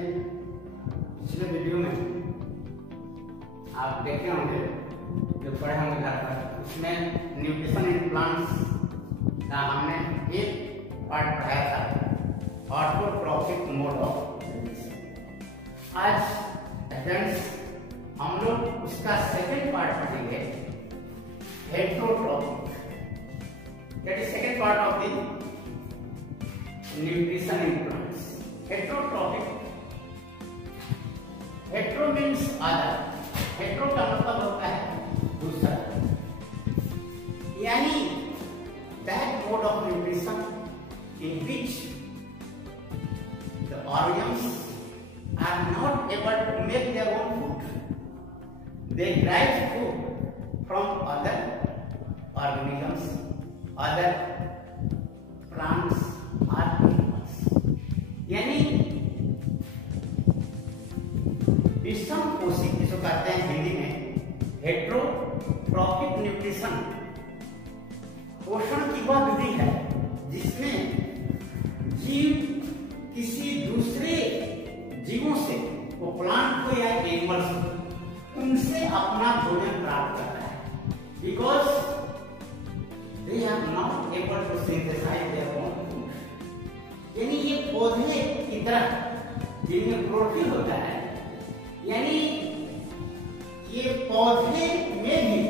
पिछले वीडियो में आप देखे होंगे, जो पढ़े होंगे घर पर, उसमें न्यूट्रिशन इन प्लांट्स का हमने एक पार्ट पढ़ाया था, ऑटोट्रॉफिक मोड ऑफ न्यूट्रिशन। आज फ्रेंड्स हम लोग उसका सेकंड पार्ट पढ़ेंगे, heterotrophic. That is second part of the nutrition in plants. Heterotrophic, hetero means other, hetero का मतलब होता है दूसरा, यानी that mode of nutrition in which the organisms are not able to make their own food. They derive food from other organisms, other plants or animals. यानी विषम पोषक जिसको कहते हैं हिंदी में हेटेरोट्रॉफिक न्यूट्रिशन, पोषण की वह विधि है जिसमें जीव किसी दूसरे जीवों से, वो प्लांट को या एनिमल्स को, उनसे अपना भोजन प्राप्त करता है, because they are not able to synthesise their own food. यानी ये पौधे की तरह जिनमें क्लोरोफिल होता है, यानी ये पौधे में भी,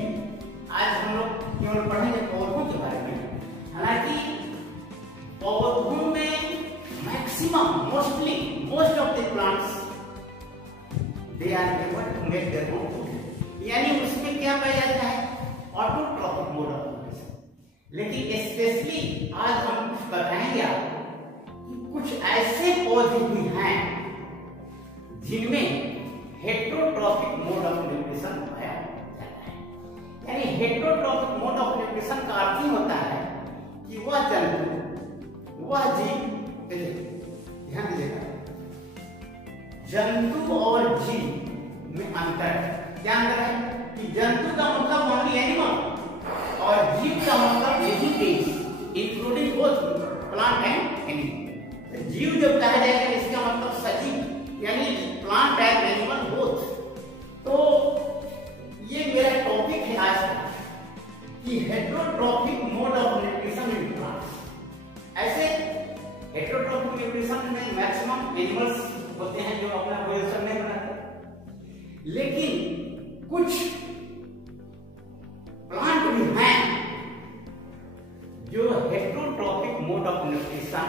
आज हम लोग केवल पढ़ेंगे पौधों के बारे में, हालांकि पौधों में maximum most of the plants they are able to make their own food. यानी उसमें क्या पाया जाता है, ऑटोट्रॉफिक मोड ऑफ न्यूट्रिशन। लेकिन स्पेशली आज हम कुछ बताएंगे आपको कि कुछ ऐसे पौधे भी हैं जिनमें हेटेरोट्रॉफिक मोड ऑफ न्यूट्रिशन पाया जाता है। यानी हेटेरोट्रॉफिक मोड ऑफ न्यूट्रिशन का अर्थ ही होता है कि वह जंतु, वह जीव, ध्यान दीजिएगा, जंतु और जीव में अंतर है। क्या अंतर है कि जंतु का मतलब ओनली एनिमल और जीव का मतलब living things including both plant and animal. जीव जब कहा जाएगा इसका मतलब सजीव, यानी प्लांट एंड एनिमल बोथ। तो ये मेरा टॉपिक है आज का कि heterotrophic mode of nutrition in plants. ऐसे हेटेरोट्रॉफिक न्यूट्रिशन में मैक्सिमम एनिमल्स होते हैं जो अपना भोजन नहीं बनाते, लेकिन कुछ प्लांट भी हैं जो heterotrophic mode of nutrition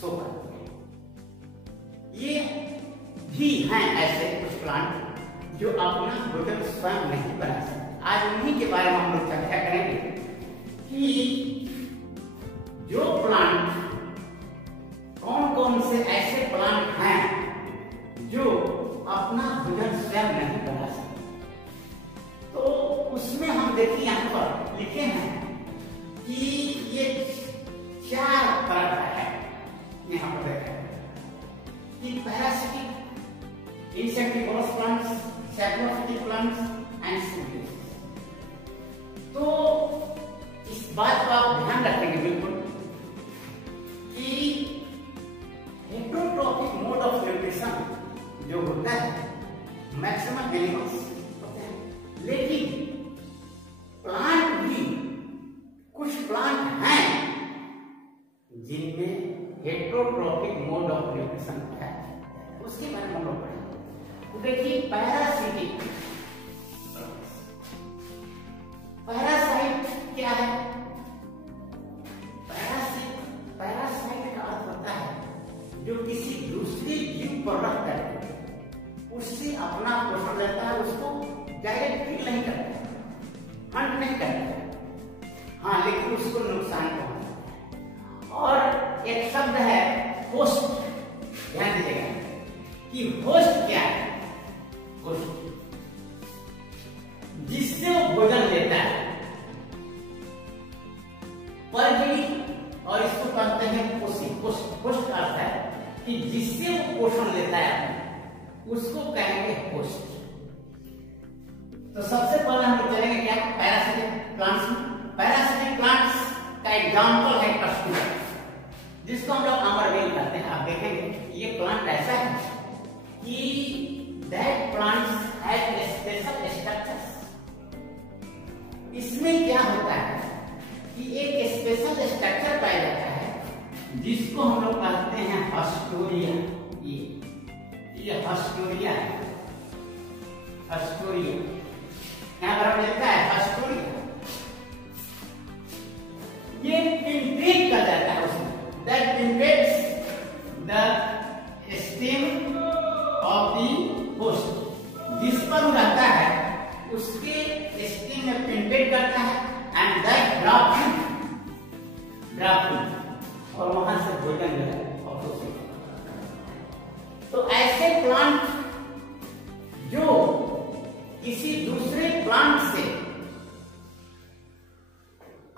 show करते हैं। ये भी हैं ऐसे कुछ प्लांट जो अपना भोजन स्वयं नहीं बना सकते। आज उन्हीं के बारे में हम लोग चर्चा करेंगे कि जो प्लांट, कौन कौन से ऐसे प्लांट हैं जो अपना भोजन स्वयं नहीं बना सकते। तो उसमें हम देखिए यहां पर लिखे हैं कि ये 4 तरह का है। यहां पर देखा कि parasitic, insectivorous plants, saprophytic plants and symbiotic। तो इस बात को आप ध्यान रखेंगे बिल्कुल कि हेटेरोट्रॉफिक मोड ऑफ न्यूट्रिशन जो होता है मैक्सिमम एनिमल्स होते हैं, लेकिन प्लांट भी, कुछ प्लांट हैं जिनमें हेटेरोट्रॉफिक मोड ऑफ न्यूट्रिशन है। उसके बारे में हम लोग पढ़ेंगे। देखिए पैरासिटिक, पैरासाइट क्या है? पैरासाइट का अर्थ होता है जो किसी दूसरे जीव पर रख करके उससे अपना पोषण लेता है, उसको डायरेक्ट किल नहीं करता, हंट नहीं करता, हाँ, लेकिन उसको नुकसान पहुंचाता है। और एक शब्द है होस्ट। ध्यान दीजिएगा कि होस्ट क्या है? होस्ट जिससे वो भोजन लेता है, परजीवी, और इसको कहते हैं पोषक। होस्ट का अर्थ है कि जिससे वो पोषण लेता है उसको कहेंगे होस्ट। तो सबसे पहले हम चलेंगे क्या, पैरासिटिक प्लांट्स में। पैरासिटिक प्लांट्स का एग्जांपल है जिसको हम लोग अमरवेल कहते हैं। आप देखेंगे ये प्लांट ऐसा है कि that plants have special structures। इसमें क्या होता है कि एक स्पेशल स्ट्रक्चर पाया जाता है जिसको हम लोग कहते हैं हस्टोरिया। ये हस्टोरिया है, हस्टोरिया यहाँ पर हमें लिखा है हस्टोरिया। ये पिंट्रेट कर जाता है उसमें, that penetrates the stem of the host। जिस पर वो रहता है उसके स्टेम में पेनिट्रेट करता है एंड दैट ड्राफ्टिंग और वहां से भोजन जो है अवशोषित। तो ऐसे प्लांट जो किसी दूसरे प्लांट से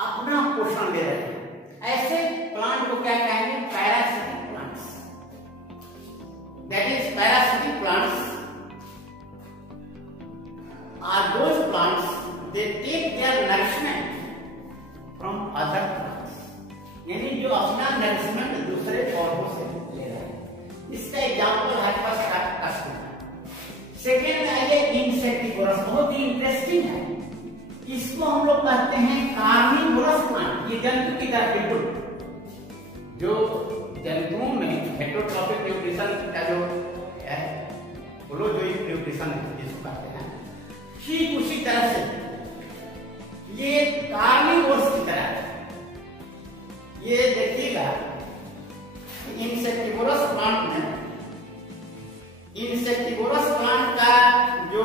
अपना पोषण ले रहे हैं, ऐसे प्लांट को क्या कहेंगे? Parasitic plants. That is parasitic plants are those plants they take their nourishment from other plants। यानी जो अपना नरिशमेंट दूसरे पौधों से ले रहा है। इसका एग्जांपल हमारे पास कष्ट। सेकेंड है ये इंसेक्टिवोरस, बहुत ही इंटरेस्टिंग है। इसको हम लोग कहते हैं कार्निवोरस प्लांट। ये जंतु की तरह बिल्कुल जो जंतुओं में हेटेरोट्रॉपिक न्यूट्रिशन का जो है होलोजोइक न्यूट्रिशन जिसको कहते हैं, ठीक उसी तरह से ये कार्निवोरस की तरह है। ये देखिएगा इंसेक्टिवोरस प्लांट में, इंसेक्टिवोरस प्लांट का जो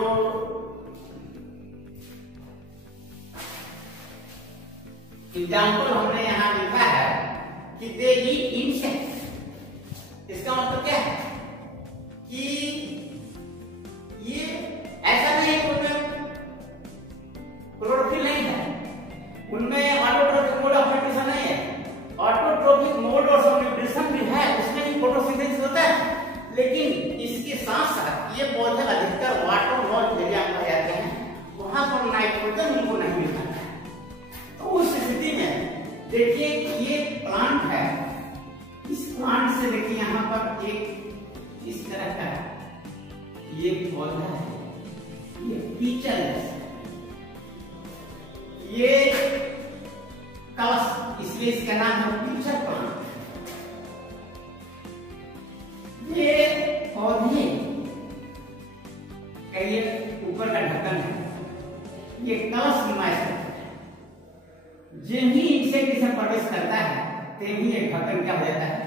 एग्जाम्पल हमने यहां लिखा है कि दे ईट इंसेक्ट्स। इसका मतलब क्या है कि ये ऐसा नहीं है कि उनमें क्लोरोफिल नहीं है, उनमें ऑटोट्रोफिक मोड ऑफ न्यूट्रिशन नहीं है। ऑटोट्रोफिक मोड ऑफ न्यूट्रिशन भी है, उसमें भी फोटोसिंथेसिस होता है, लेकिन इसके साथ साथ ये पौधे अधिकतर वाटर लॉस एरिया में रहते हैं, वहां पर नाइट्रोजन उनको नहीं मिलता है। तो उस स्थिति में देखिए ये प्लांट है, इस प्लांट से देखिए यहाँ पर एक इस तरह का ये पौधा है, ये पीचर है, ये कलश, इसलिए इसका नाम है पीचर प्लांट। ये पौधे का ये ऊपर का ढक्कन है, ये कलश नुमाइश है। जिन ही इंसेक्ट इसमें प्रवेश करता है तेही एक ढक्कन क्या हो जाता है,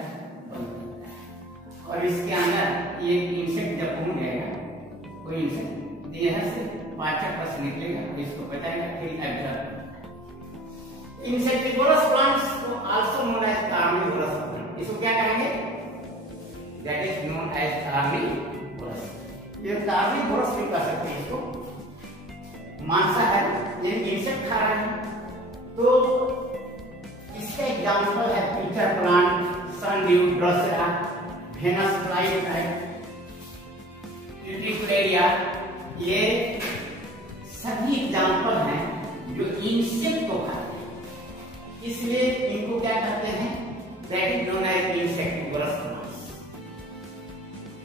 और इसके अंदर ये इंसेक्ट जब पहुंच जाएगा, कोई इंसेक्ट देह से पाचक रस निकलेगा, इसको बताएगा फिर एब्जॉर्ब। इंसेक्टिवोरस प्लांट्स को also known as carnivorous plant, इसको क्या कहेंगे? That is known as carnivorous. ये कार्निवोरस भी कह सकते हैं इसको। मांसाहारी, ये इंसेक्ट खा रहा है, तो इसका एग्जांपल है pitcher plant, sundew, drosera, Venus फ्लाईफ्लाई, ट्यूटिकुलेरिया। ये सभी एग्जांपल हैं जो इंसेक्ट को खाते हैं, इसलिए इनको क्या कहते हैं? That is known as insectivorous plants.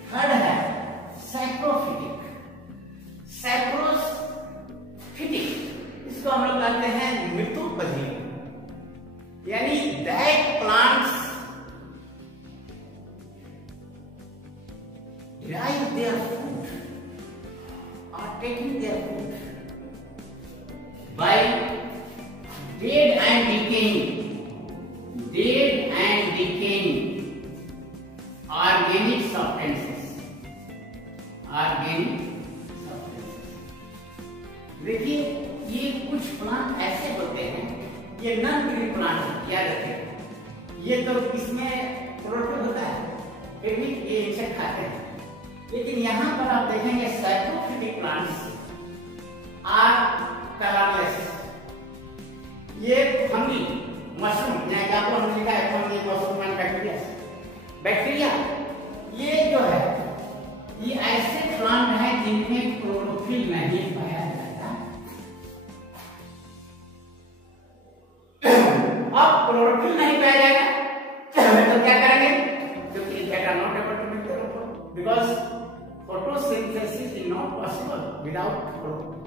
Third है सैप्रोफिटिक। सैप्रोफिटिक इसको हम लोग कहते हैं मृतुपजीवी, यानी that plants derive their food or taking their food by dead and decaying organic substances। देखिए ये कुछ प्लांट ऐसे होते हैं, ये नॉन ग्रीन प्लांट है, याद रखें। ये तो इसमें क्लोरोफिल होता है, फिर भी ये इंसेक्ट खाते हैं। लेकिन यहाँ पर आप देखेंगे सैप्रोफिटिक प्लांट्स आर कलरलेस। ये फंगी, मशरूम, एग्जांपल हमने लिखा है फंगी, मशरूम एंड बैक्टीरिया। ये जो है ये ऐसे प्लांट हैं जिनमें क्लोरोफिल नहीं पाया जाता। अब क्लोरोफिल नहीं पाया जाएगा तो क्या करेंगे? क्योंकि that are not able to make chlorophyll because possible without chlorophyll,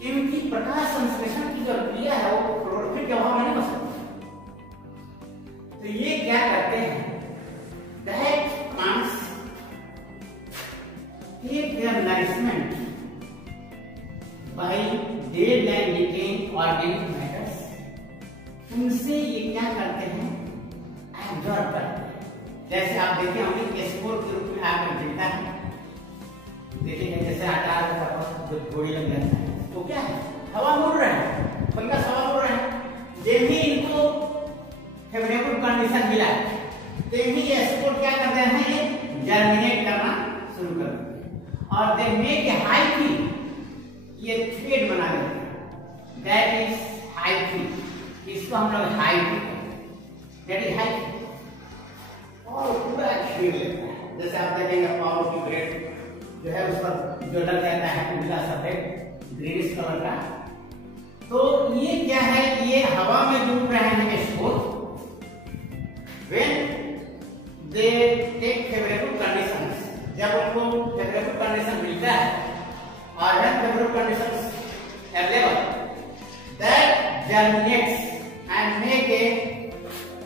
क्योंकि प्रकाश संश्लेषण की जो क्रिया है वो क्लोरोफिल के अभाव में नहीं हो सकती। तो ये क्या करते हैं, that plants take their nourishment by dead and decaying organic matters, उनसे ये क्या करते हैं, एब्जॉर्ब करते हैं। जैसे आप देखिए हमने स्पोर के रूप में आकर मिलता है, देखिए जैसे आकार का जो गोली लग जाता है तो क्या है, हवा मुड़ रहा है, फंगस हवा मुड़ रहा है, जब भी इनको फेवरेबल कंडीशन मिला तभी ये स्पोर क्या करते हैं, जर्मिनेट करना शुरू कर देते हैं और दे मेक ए हाइफी, ये थ्रेड बना लेते हैं, दैट इज हाइफी, इसको हम लोग हाइफी, दैट इज हाइफी, और पूरा घेर लेता है। जैसे आप देखेंगे पावर की ग्रेड जो है उस पर जो लग जाता है उजला सफेद ग्रीनिश कलर का, तो ये क्या है, ये हवा में डूब रहे हैं spore, when they take favorable conditions, जब उनको favorable condition मिलता है और when favorable conditions available, that germinates and make a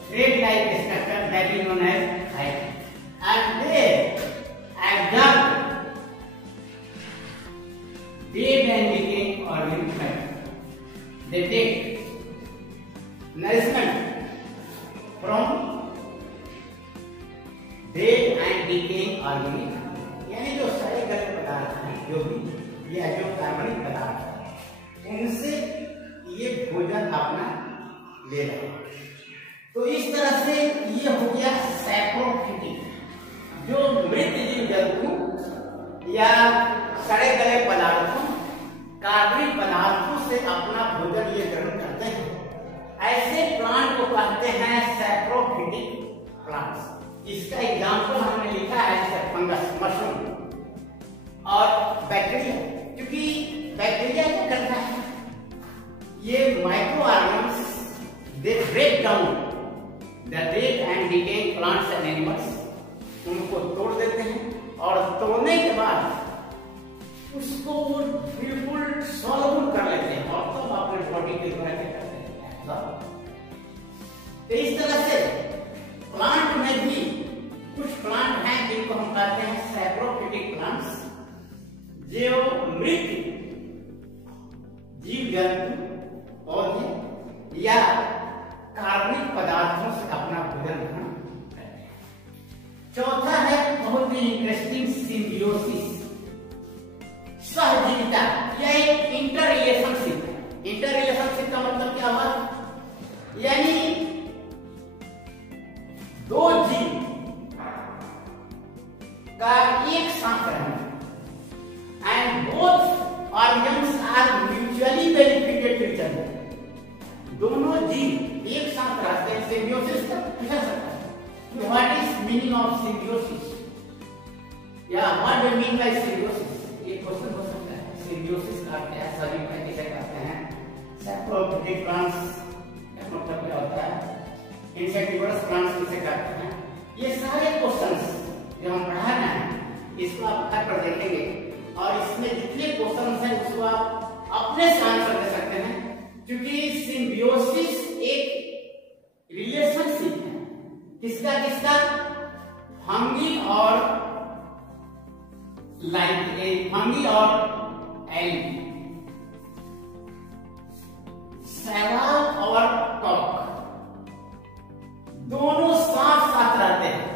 thread-like structure that is known as hyphae, and they absorb dead and decaying organic matter. They take nourishment from dead and decaying organic, यानी जो सड़े गले पदार्थ हैं जो भी या जो कार्बनिक पदार्थ हैं उनसे ये भोजन अपना ले रहे हैं। तो इस तरह से ये हो गया सैप्रोफिटिक, जो मृत जीव जंतु या सड़े गले पदार्थों कार्बनिक पदार्थों से अपना भोजन ये ग्रहण करते हैं, ऐसे प्लांट को कहते हैं सैप्रोफिटिक प्लांट्स। इसका एग्जाम्पल हमने लिखा है जैसे फंगस, मशरूम और बैक्टीरिया, क्योंकि बैक्टीरिया क्या करता है, ये micro organisms they break down the dead and decaying plants and animals, उनको तोड़ देते हैं और तोड़ने के बाद उसको वो बिल्कुल सॉल्युबल कर लेते हैं और तब अपने बॉडी के द्वारा क्या करते हैं, तो इस तरह से प्लांट में भी कुछ प्लांट हैं जिनको हम कहते हैं सैप्रोफिटिक प्लांट्स, जो मृत जीव जंतु पौधे या कार्बनिक पदार्थों से अपना भोजन ग्रहण करते हैं। चौथा है बहुत ही इंटरेस्टिंग, सिम्बियोसिस, सहजीविता, यह एक इंटर रिलेशनशिप है। इंटर रिलेशनशिप का मतलब क्या हुआ, यानी दो जीव का एक साथ रहना, and both organs are mutually benefited to each other, दोनों जीव एक साथ रहते हैं। सिम्बियोसिस का पूछा सकता है, what is meaning of symbiosis या what do mean by symbiosis, ये क्वेश्चन हो सकता है। सिम्बियोसिस का अर्थ है सभी में किसे कहते हैं, सैप्रोफिटिक प्लांट्स का मतलब क्या होता है, इंसेक्टिवर्स प्लांट्स किसे कहते हैं, ये सारे क्वेश्चंस जो हम पढ़ा रहे हैं इसको आप घर पर देखेंगे और इसमें जितने क्वेश्चंस हैं उसको आप अपने से आंसर दे सकते हैं, क्योंकि सिम्बियोसिस एक रिलेशनशिप है, किसका किसका, फंगी और फंगी और एल्गी, सैवाल और कॉक, दोनों साथ साथ रहते हैं,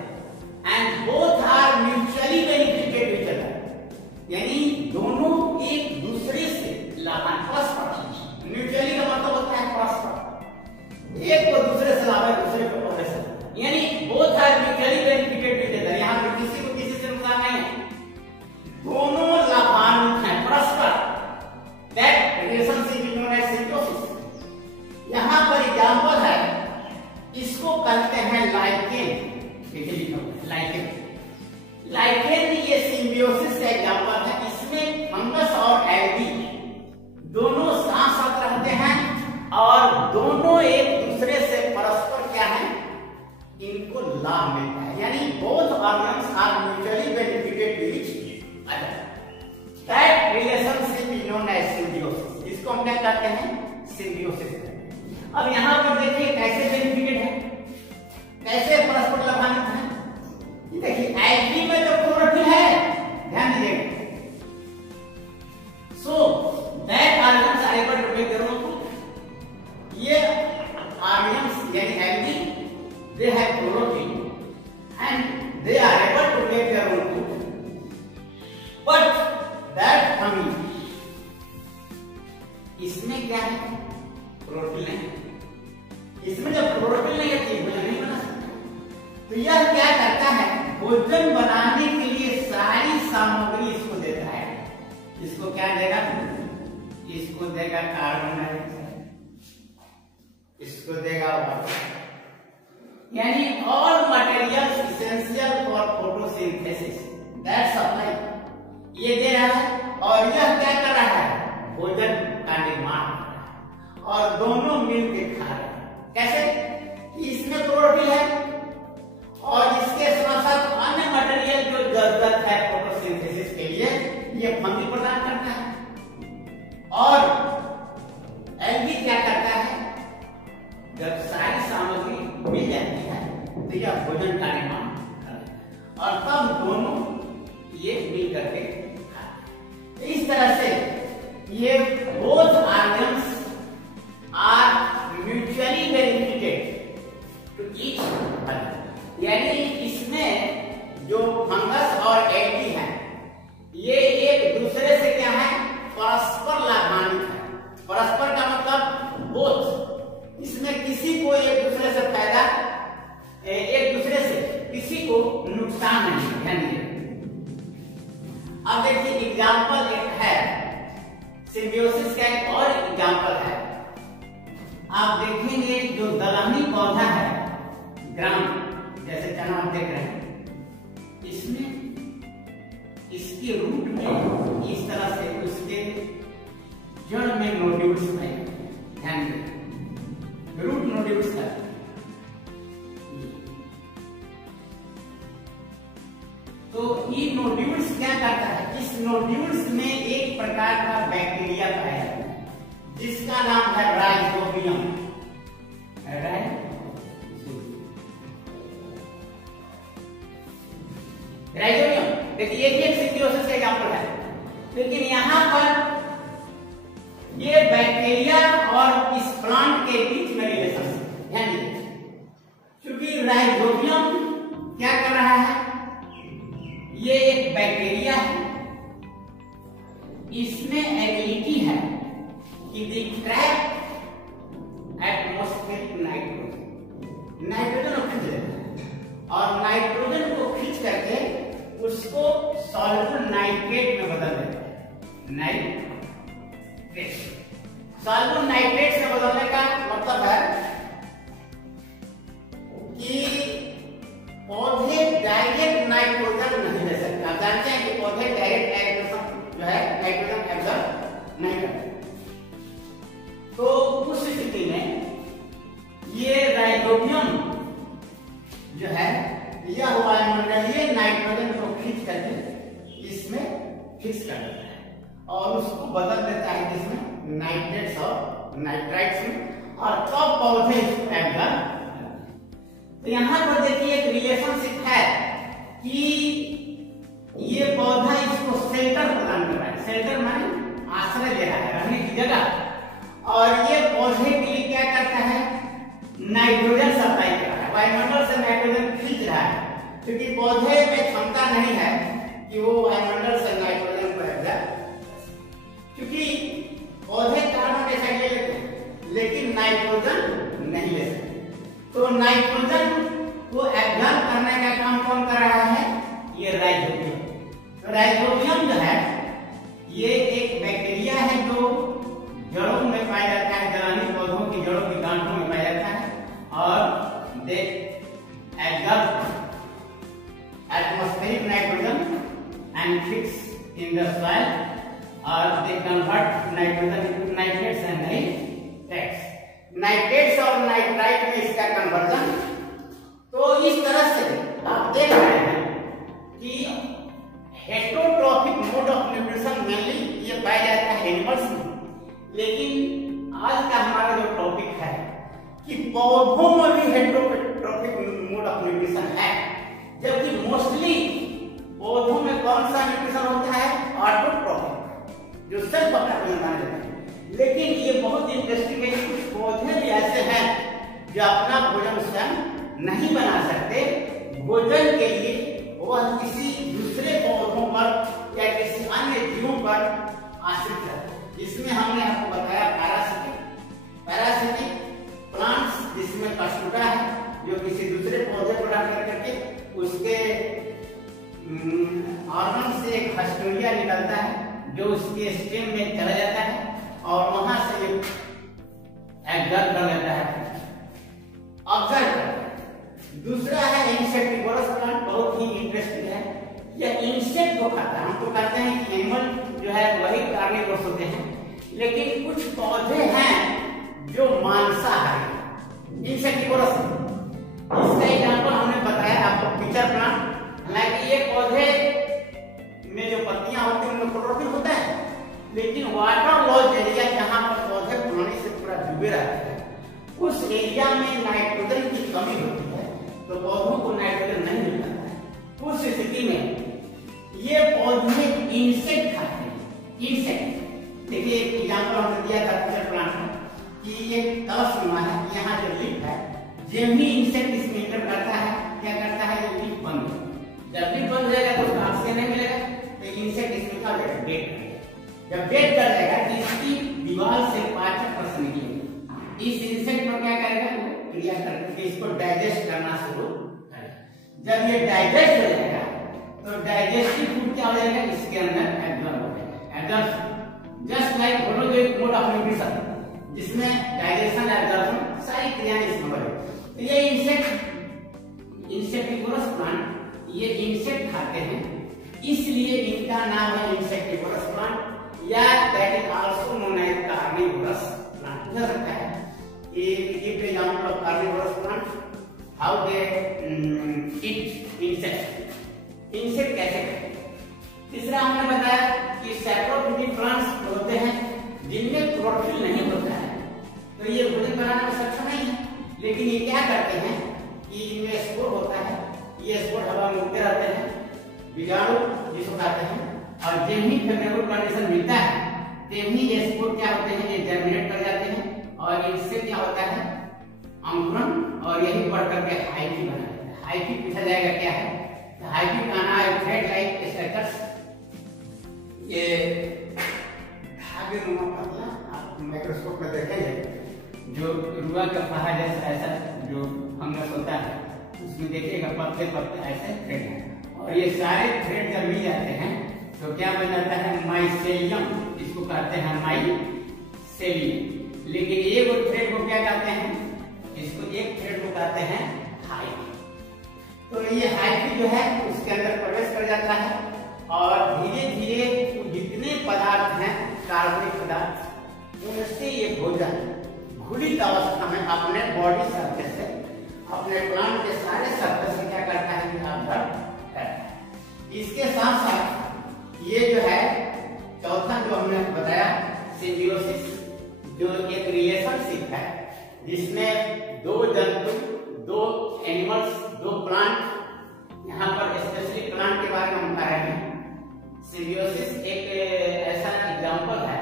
and both are mutually benefited which other, यानी दोनों एक दूसरे से लाभान्वित, परस्पर, म्यूचुअली का मतलब होता है परस्पर, एक को दूसरे से लाभ है, दूसरे को से, यानी both are mutually benefited which other, यहाँ पर किसी को किसी से नुकसान नहीं है, दोनों लाभान्वित हैं परस्पर, that relationship is known as symbiosis. यहाँ पर एग्जांपल है, इसको कहते हैं लाइकेन, लाइकेन, लाइकेन ये सिम्बियोसिस का एग्जांपल है। इसमें फंगस और एल्गी दोनों साथ साथ रहते हैं और दोनों एक दूसरे से परस्पर क्या है, इनको लाभ मिलता है, यानी both organs are mutually benefited to each other. हम क्या कहते हैं, सिम्बियोसिस। अब यहाँ पर देखिए कैसे बेनिफिटेड है, कैसे परस्पर लाभान्वित है। ये देखिए एल्गी में जो क्लोरोफिल है, ध्यान दीजिएगा, so that organs are able to make their own food. ये ऑर्गन्स यानी algae, they have chlorophyll and they are able to make their own food, but that fungi, इसमें क्या है, क्लोरोफिल नहीं। इसमें जब क्लोरोफिल नहीं है तो भोजन नहीं बना सकता। तो यह क्या करता है, भोजन बनाने के लिए सारी सामग्री इसको देता है। इसको क्या देगा, इसको देगा कार्बन डाइऑक्साइड, इसको देगा वाटर, यानी all materials essential for photosynthesis, that supply ये दे रहा है। और यह क्या कर रहा है, भोजन का निर्माण कर रहा है, और दोनों मिलकर खा रहे हैं। कैसे कि इसमें क्लोरोफिल है और इसके साथ साथ अन्य मटेरियल जो जरूरत है फोटोसिंथेसिस के लिए, ये फंगी प्रदान करता है। और एल्गी क्या करता है, जब सारी सामग्री मिल जाती है तो यह भोजन का निर्माण करता है, और तब दोनों ये मिल करके खाते हैं। इस तरह से ये both organs are mutually benefited to each other, यानी इसमें जो फंगस और एल्गी है ये एक दूसरे से क्या है, परस्पर लाभान्वित है। परस्पर का मतलब बोथ, इसमें किसी को एक दूसरे से फायदा, एक दूसरे से किसी को नुकसान नहीं। ध्यान दीजिए, अब देखिए एग्जाम्पल एक है, सिम्बियोसिस का एक और एग्जाम्पल है। आप देखेंगे जो दलहनी पौधा है, ग्राम जैसे चना आप देख रहे हैं, इसमें इसके रूट में इस तरह से उसके जड़ में नोड्यूल्स है। ध्यान दें, रूट नोड्यूल्स है। तो ये नोड्यूल्स क्या करता है, इस नोड्यूल्स में एक प्रकार का बैक्टीरिया पाया जाता है जिसका नाम है राइजोबियम। राइजोबियम देखिए ये भी एक सिम्बियोसिस का एग्जांपल है, लेकिन यहां पर ये बैक्टीरिया और इस प्लांट के बीच में रिलेशन है। ध्यान दीजिए, क्योंकि राइजोबियम क्या कर रहा है, ये एक बैक्टीरिया है, इसमें एबिलिटी है कि दे ट्रैप एटमॉस्फेरिक नाइट्रोजन, नाइट्रोजन को खींच लेता है और नाइट्रोजन को खींच करके उसको सॉल्युबल नाइट्रेट में बदल देता है। नाइट्रेट, सॉल्युबल नाइट्रेट में बदलने का मतलब है कि पौधे डायरेक्ट नाइट्रोजन नहीं ले सकते। आप जानते हैं कि पौधे डायरेक्ट नाइट्रोजन जो है नाइट्रोजन एब्जॉर्ब नहीं करते। तो उस स्थिति में ये राइजोबियम जो है यह वायुमंडलीय नाइट्रोजन को खींच करके इसमें फिक्स कर देता है और उसको बदल देता है जिसमें नाइट्रेट्स और नाइट्राइट्स में, और तब पौधे इसको एब्जॉर्ब। तो यहां पर देखिए एक रिलेशनशिप है कि ये पौधा इसको शेल्टर प्रदान कर रहा है। शेल्टर माने आश्रय दे रहा है, रहने की जगह, और ये पौधे के लिए क्या करता है, नाइट्रोजन सप्लाई कर रहा है, वायुमंडल से नाइट्रोजन खींच रहा है, क्योंकि पौधे में क्षमता नहीं है कि वो वायुमंडल से नाइट्रोजन को एब्जॉर्ब, क्योंकि पौधे कार्बन डाइऑक्साइड ले लेते हैं लेकिन नाइट्रोजन नहीं ले सकते। तो नाइट्रोजन को एब्जॉर्ब करने का काम कौन कर रहा है, ये राइजोबियम। तो राइजोबियम जो है ये एक बैक्टीरिया है जो जड़ों में पाया जाता है, दलहनी पौधों की जड़ों की गांठों में पाया जाता है, और they absorb atmospheric nitrogen and fix in the soil, और they convert nitrogen into nitrates and nitrates, nitrates और नाइट्राइट में इसका कन्वर्जन। तो इस तरह से आप देख रहे हैं कि heterotrophic mode of nutrition mainly ये पाया जाता है एनिमल्स में, लेकिन पौधों में भी हेटेरोट्रॉपिक मोड ऑफ न्यूट्रिशन है, जबकि मोस्टली पौधों में कौन सा न्यूट्रिशन होता है? ऑटोट्रॉपिक, जो सिर्फ अपना भोजन बनाने देते हैं। लेकिन ये बहुत इंटरेस्टिंग है, कुछ पौधे भी ऐसे हैं जो अपना भोजन स्वयं नहीं बना सकते, भोजन के लिए वह किसी दूसरे पौधों पर या किसी अन्य जीवों पर आश्रित है। इसमें हमने आपको बताया पैरासिटिक प्लांट्स, जिसमें कशुटा है जो किसी दूसरे पौधे पर आकर करके उसके ऑर्गन से एक हस्टोरिया निकलता है जो उसके स्टेम में चला जाता है और वहां से एग्जॉर्ब कर लेता है, ऑब्जर्व करता है। दूसरा है इंसेक्टिवोरस प्लांट, बहुत ही इंटरेस्टिंग है। यह इंसेक्ट को खाता है। हम तो कहते हैं कि एनिमल जो है वही कार्निवोरस होते हैं, लेकिन कुछ पौधे हैं जो मांसाहारी इंसेक्टिवोरस। इसका एग्जांपल हमने बताया आपको पिचर प्लांट। हालांकि ये पौधे में जो पत्तियां होती हैं उनमें क्लोरोफिल होता है, लेकिन वाटर लॉज एरिया जहां पर पौधे पानी से पूरा डूबे रहते हैं, उस एरिया में नाइट्रोजन की कमी होती है, तो पौधों को नाइट्रोजन नहीं मिल पाता है। उस स्थिति में ये पौधे इंसेक्ट खाते हैं। इंसेक्ट देखिए, एक एग्जांपल हमने दिया था पिचर प्लांट में कि ये कलश नुमा है, यहाँ जो लीफ है, जब भी इंसेक्ट इसमें एंटर करता है क्या करता है, ये लीफ बंद हो। जब लीफ बंद हो जाएगा तो उसका ऑक्सीजन नहीं मिलेगा, तो इंसेक्ट इसमें क्या हो जाएगा, डेड कर जाएगा। जब डेड कर जाएगा तो इसकी दीवार से पाचक रस निकलेगा। इस इंसेक्ट पर क्या करेगा, क्रिया करके इसको डाइजेस्ट करना शुरू करेगा। जब ये डाइजेस्ट हो जाएगा तो डाइजेस्टिव फूड क्या हो जाएगा, इसके अंदर एब्जॉर्ब हो जाएगा। Absorb just like monogenic mode of nutrition, जिसमें डाइजेशन एब्जॉर्प्शन सारी क्रियाएं इसमें हो रही है। तो ये इंसेक्टिवोरस प्लांट ये इंसेक्ट खाते हैं, इसलिए इनका नाम है इंसेक्टिवोरस प्लांट, या that is also known as carnivorous plant हो सकता है। ये give example of carnivorous plant, how they eat insect. Insect कैसे खाते हैं? तीसरा हमने बताया कि सैप्रोफिटिक प्लांट्स होते हैं जिनमें क्लोरोफिल नहीं होता है, तो ये भोजन बनाने में सक्षम नहीं है। लेकिन ये क्या करते हैं कि इनमें स्पोर होता है, ये स्पोर हवा में उड़ते रहते हैं, बीजाणु जिसको कहते हैं, और जब भी फेवरेबल कंडीशन मिलता है तब ही ये स्पोर क्या होते हैं, ये जर्मिनेट कर जाते हैं और इससे क्या होता है, अंकुरण, और यही बढ़ करके हाइफी बना जाता है। हाइफी पूछा जाएगा क्या है, तो हाइफी का नाम है थ्रेड लाइक स्ट्रक्चर्स। ये धागे नुमा पतला, आप माइक्रोस्कोप में देखेंगे जो रुआ का फहा जैसा ऐसा जो फंगस होता है, उसमें देखिएगा पत्ते पत्ते ऐसे थ्रेड हैं, और ये सारे थ्रेड जब मिल जाते हैं तो क्या बन जाता है, माइसेलियम, इसको कहते हैं माइसेलियम। लेकिन एक थ्रेड को क्या कहते हैं, इसको एक थ्रेड को कहते हैं हाइफी। तो ये हाइफी जो है उसके अंदर प्रवेश कर जाता है और धीरे धीरे जितने पदार्थ हैं कार्बनिक पदार्थ, उनसे ये भोजन घुलित अवस्था में अपने बॉडी सरफेस से, अपने प्लांट के सारे सरफेस से क्या करता है, अब्जॉर्ब करता है। इसके साथ साथ ये जो है चौथा जो हमने बताया सिम्बियोसिस, जो एक रिलेशनशिप है जिसमें दो जंतु, दो एनिमल्स, दो प्लांट, यहाँ पर स्पेशली प्लांट के बारे में हम कह रहे हैं। सिम्बियोसिस एक ऐसा एग्जाम्पल है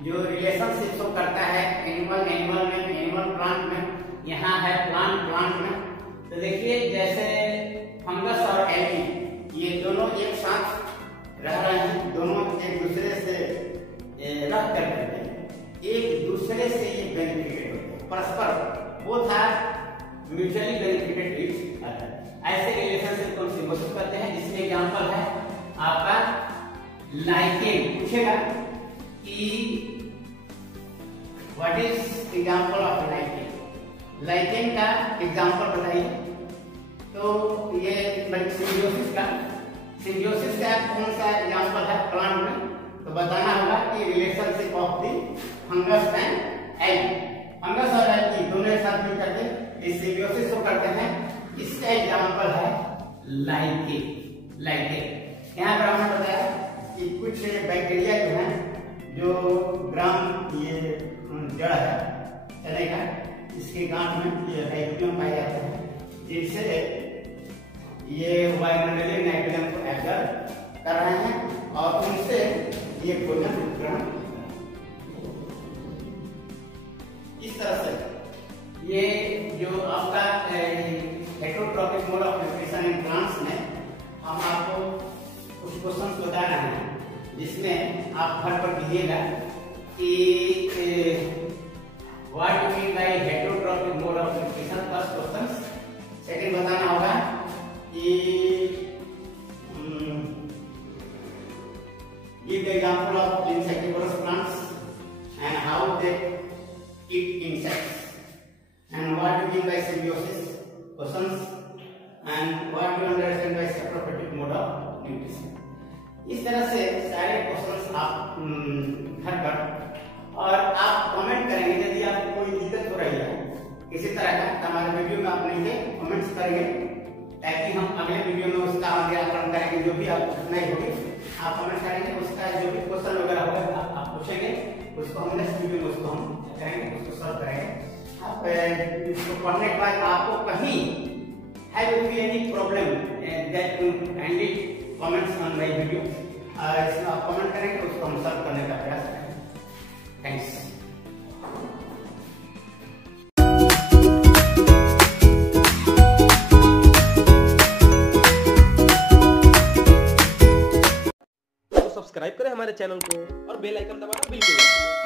जो रिलेशनशिप शो करता है एनिमल में, एनिमल प्लांट में, यहाँ है प्लांट में। तो देखिए जैसे फंगस और एल्गी ये दोनों एक साथ रह रहे हैं, दोनों एक दूसरे से रह कर एक दूसरे से ये बेनिफिटेड होते हैं, परस्पर both are mutually benefited which other. ऐसे रिलेशनशिप को सिम्बियोसिस कहते हैं, जिसमें एग्जांपल है आपका लाइकेन। पूछेगा कि what is example of lichen, lichen का एग्जांपल बताइए। तो ये सिम्बियोसिस का कौन सा एग्जांपल है प्लांट में, तो बताना होगा कि relationship of the fungus and algae. Fungus और एल्गी दोनों एक साथ मिलकर के इस सिम्बियोसिस को करते हैं। इसका एग्जांपल है लाइकेन। यहाँ पर हमने बताया कि कुछ बैक्टीरिया जो है, जो ग्राम ये जड़ है चने का, इसके गांठ में ये राइबोसोम पाए जाते हैं, जिससे ये वायुमंडलीय नाइट्रोजन को एब्जॉर्ब कर रहे हैं और उनसे ये भोजन ग्रहण। इस तरह से ये जो आपका heterotrophic mode of nutrition in plants में हम आपको कुछ क्वेश्चन बता रहे हैं, जिसमें आप घर पर कीजिएगा कि what do mean bye heterotrophic mode of nutrition. First question. Second बताना होगा कि give the example of insectivorous plants and how they eat insects, and what do you mean by symbiosis questions, and what do you understand by saprophytic mode of nutrition। इस तरह से सारे questions आप घर पर और आप कमेंट करेंगे यदि आपको कोई दिक्कत हो रही है किसी तरह का, तो हमारे वीडियो में आप नीचे कमेंट्स करेंगे ताकि हम अगले वीडियो में उसका निराकरण करेंगे। जो भी आपको कठिनाई होगी आप कमेंट करेंगे, उसका जो भी क्वेश्चन वगैरह होगा आप पूछेंगे, उसको हम नेक्स्ट वीडियो में उसको हम करेंगे, उसको सॉल्व करेंगे। आप इसको पढ़ने के बाद आपको कहीं have any problem that kindly comments on my video, इसमें आप कमेंट करेंगे, उसको हम सॉल्व करने का प्रयास करेंगे। थैंक्स। सब्सक्राइब करें हमारे चैनल को और बेल आइकन दबाना बिल्कुल मत भूलें।